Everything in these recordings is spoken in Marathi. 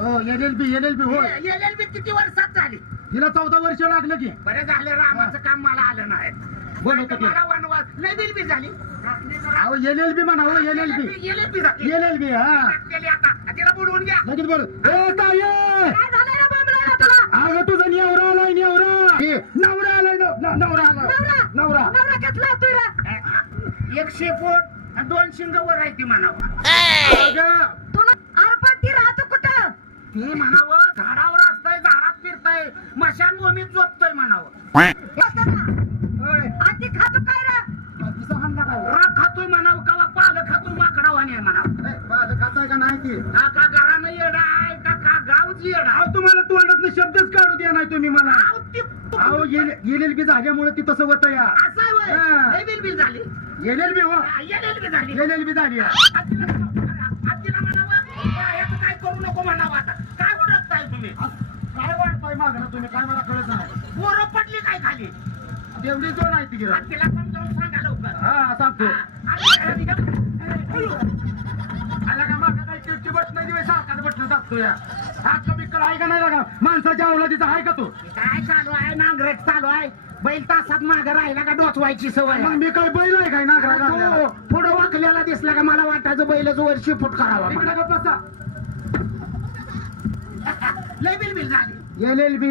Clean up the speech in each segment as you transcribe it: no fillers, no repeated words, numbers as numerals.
LLB होय. LLB किती वर्षात झाली? हिला 14 वर्ष लागलं की. बरं झालं रामाचं काम मला आलं नाही. बोलवतो की. मला वनवास लय दिल बी झाली. अहो LLB म्हणावं LLB. LLB झाली. LLB हा. केली आता तिला बोलवून घ्या. लगेच बोल. ए ताई काय झालं रे बोंबलायला तुला? अगं तुझा नवरा आलाय नवरा आलाय नवरा आलाय नवरा घेतला तू रे. 100 फूट आणि 2 शिंग वर आहे ती म्हणावं. अगं तुला आरपाटी राहतो कुठं? ती म्हणावं झाडावर असतंय झाडात फिरतय मशानभूमीत झोपतोय म्हणावं. आधी खातो काय रे? राग खातोय म्हणावं का पालं खातोय माकडावाने आहे म्हणावं. पालं खाताय का नाही ती? का घरानं येडा आहे का गावची येडा? अहो तुम्हाला तोंडातनं शब्दच काढू द्या नाही तुम्ही मला. अहो LLB झाल्यामुळे ती तसं होतं या. असं आहे होय. हा. लय बिलबिल झाली. LLB हो LLB झाली. LLB झाली. आजीला म्हणावं याचं काय करू नको म्हणावं. आता काय ओळखताय तुम्ही? काय वाटतंय मागणं तुम्ही काय मला कळत नाही. पोरं पडली काय खाली? तेवढी जो नाही ती गिरा. तिला समजावून सांगा लवकर. हा सांगतो. अयो. आला का मागं काही चिडची बटणं दिवे सारखाच बटणं दाबतो या. हात का बिक्कल आहे का नाही लागा? माणसाच्या अवलादीचा आहे का तो? काय चालू आहे नांगरट चालू आहे. बैल तासात मागं राहिला का डोचवायची सवय मग आहे. मी काय बैल आहे काय नागरा तो पुढं वाकलेला दिसला का मला वाटायचं बैलच वर्षी फूट करावा. इकडे का बसा. लय बिलबिल झाली. LLB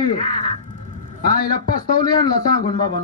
आईला पस्तावली आणला सांगून बाबा